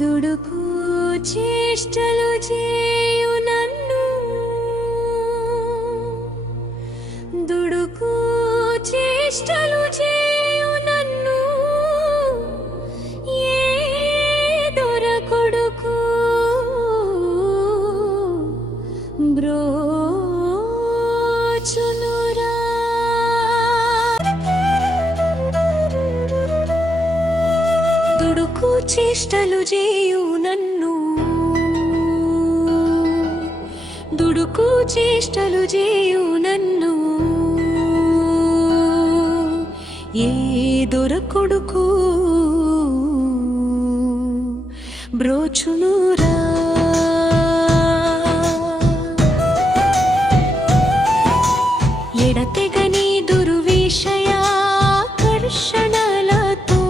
దుడుకు చేష్టలు చేయు నన్ను, దుడుకు చేష్టలు చేయు నన్ను, ఏ దొరకొడుకు బ్రోచునురా. దుడుకు చేష్టలు చేయు నన్ను, దుడుకు చేష్టలు చేయు నన్ను, ఏ దొరకొడుకు బ్రోచునురా. ఎడతెగని దుర్విషయాకర్షణలతో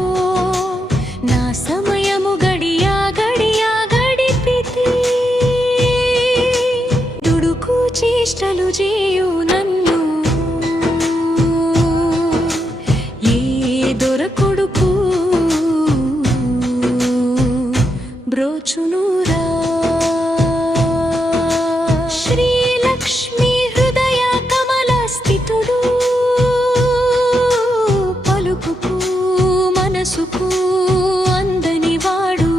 నా సమయము గడియా గడియా గడిపితి. దుడుకు చేష్టలు చేయు నన్ను, ఏ దొరకొడుకు బ్రోచునురా. శ్రీలక్ష్మి హృదయ కమల స్థితుడు, పలుకుకు మనసుకు అందని వాడు,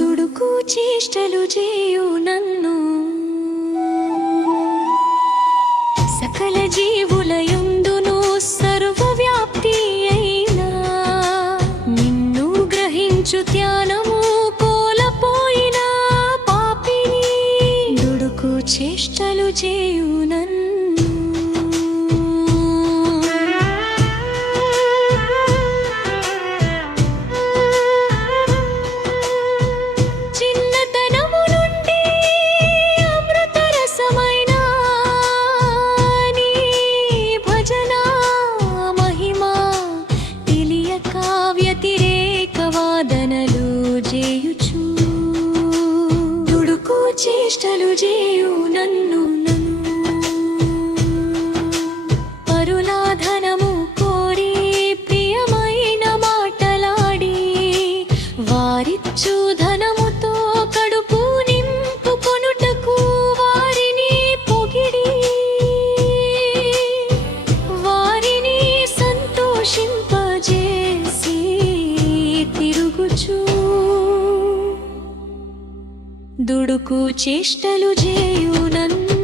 దుడుకు చేష్టలు చేయు నన్ను. సకల జీవులయందును సర్వవ్యాప్తి అయినా నిన్ను గ్రహించు ధ్యానము కోల్పోయిన పాపిని, దుడుకు చేష్టలు చేయు నన్ను. చిన్నతనము నుండి అమృతరసమైన నీ భజన మహిమ తెలియక వ్యతిరేక వాదనలు చేయుచు, దుడుకు చేష్టలు చేయు నన్ను. పరుల ధనము కోరి ప్రియమైన మాటలాడి, వారిచ్చు ధనముతో కడుపు నింపుకొనుటకు వారిని పొగిడి, వారిని సంతోషింపజేసి తిరుగుచు, దుడుకు చేష్టలు చేయు నన్ను.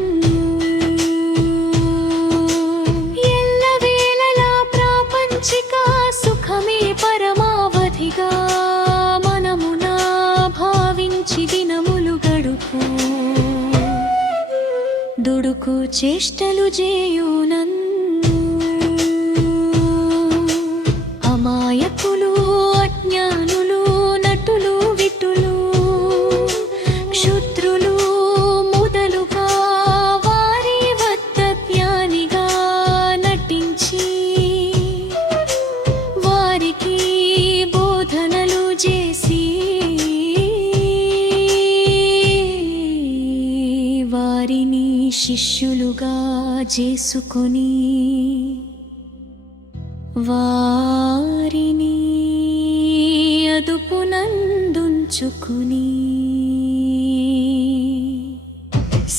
ఎల్లవేళలా ప్రాపంచిక సుఖమే పరమావధిగా మనమున భావించి దినములు గడుపు, దుడుకు చేష్టలు చేయు నన్ను. అమాయకులు అజ్ఞానులు నటులు విటులు క్షుద్రులు మొదలుగా వారి వద్ద జ్ఞానిగా నటించి, వారికి బోధనలు చేసి, వారిని శిష్యులుగా చేసుకొని, వారిని అదుపునందుంచుకుని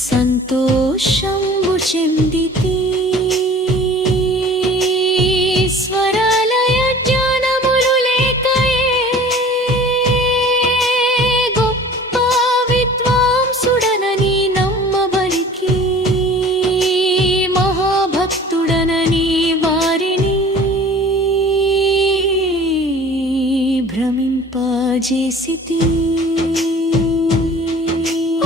సంతోషంబు చెందితి. స్వరాలయ జ్ఞానములు లేకయే గొప్ప విద్వాంసుడనని నమ్మబలికి, మహాభక్తుడనని వారిని భ్రమింపజేసితి.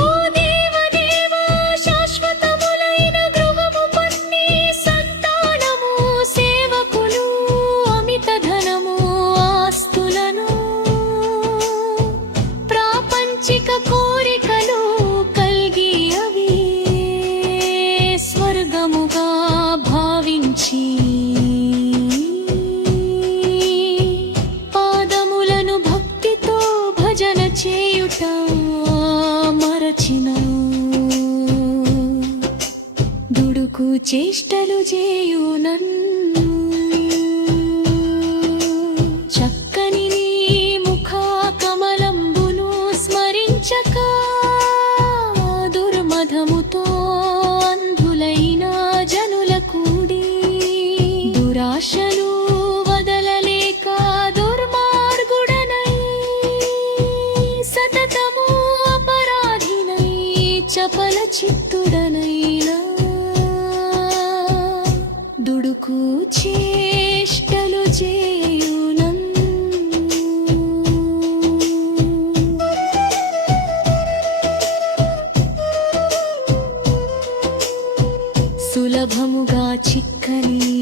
ఓ దేవదేవా, శాశ్వతములైన గృహము పొంది సంతానము సేవకులు అమిత ధనము ఆస్తులను ప్రాపంచిక కోరికలు కల్గి అవి స్వర్గముగా భావించి, పాదములను భక్తితో భజన చేయుట మరచినను, దుడుకు చేష్టలు చేయు నన్ను. చక్కని నీ ముఖ కమల చేష్టలు చేయునన్ను సులభముగా చిక్కని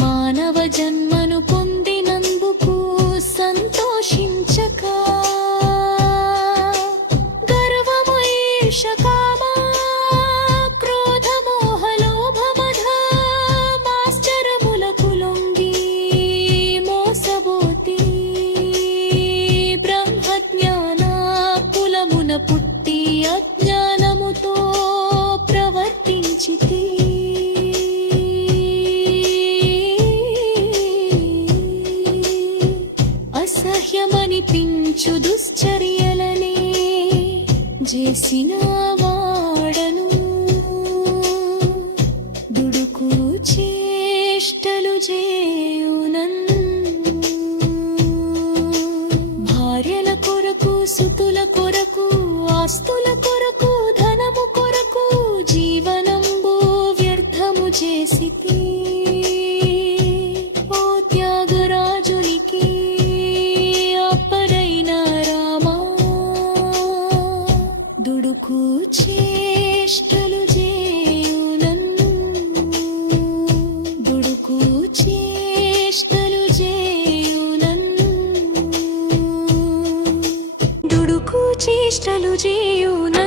మానవ జన్మను పొందినందుకు సంతోషించక గర్వము ఈర్ష్య కామ క్రోధ మోహ లోభమద మాశ్చర్యములకు లొంగి మోసబోతి బ్రహ్మజ్ఞాన కులమున పుట్టి అజ్ఞానముతో ప్రవర్తించితి అసహ్యమనిపించు దుశ్చర్యలనే చేసిన వాడను దుడుకు చేష్టలు చేయునన్ను భార్యల కొరకు సుతుల కొరకు ఆస్తుల కొరకు ధనము కొరకు జీవనంబు వ్యర్థము చేసితి ఓ త్యాగరాజునికి అప్పడైన రామా దుడుకు చేష్టలు చేయునన్ను దుడుకు చేష్టలు చేయునన్ను దుడుకు చేష్టలు చేయునన్ను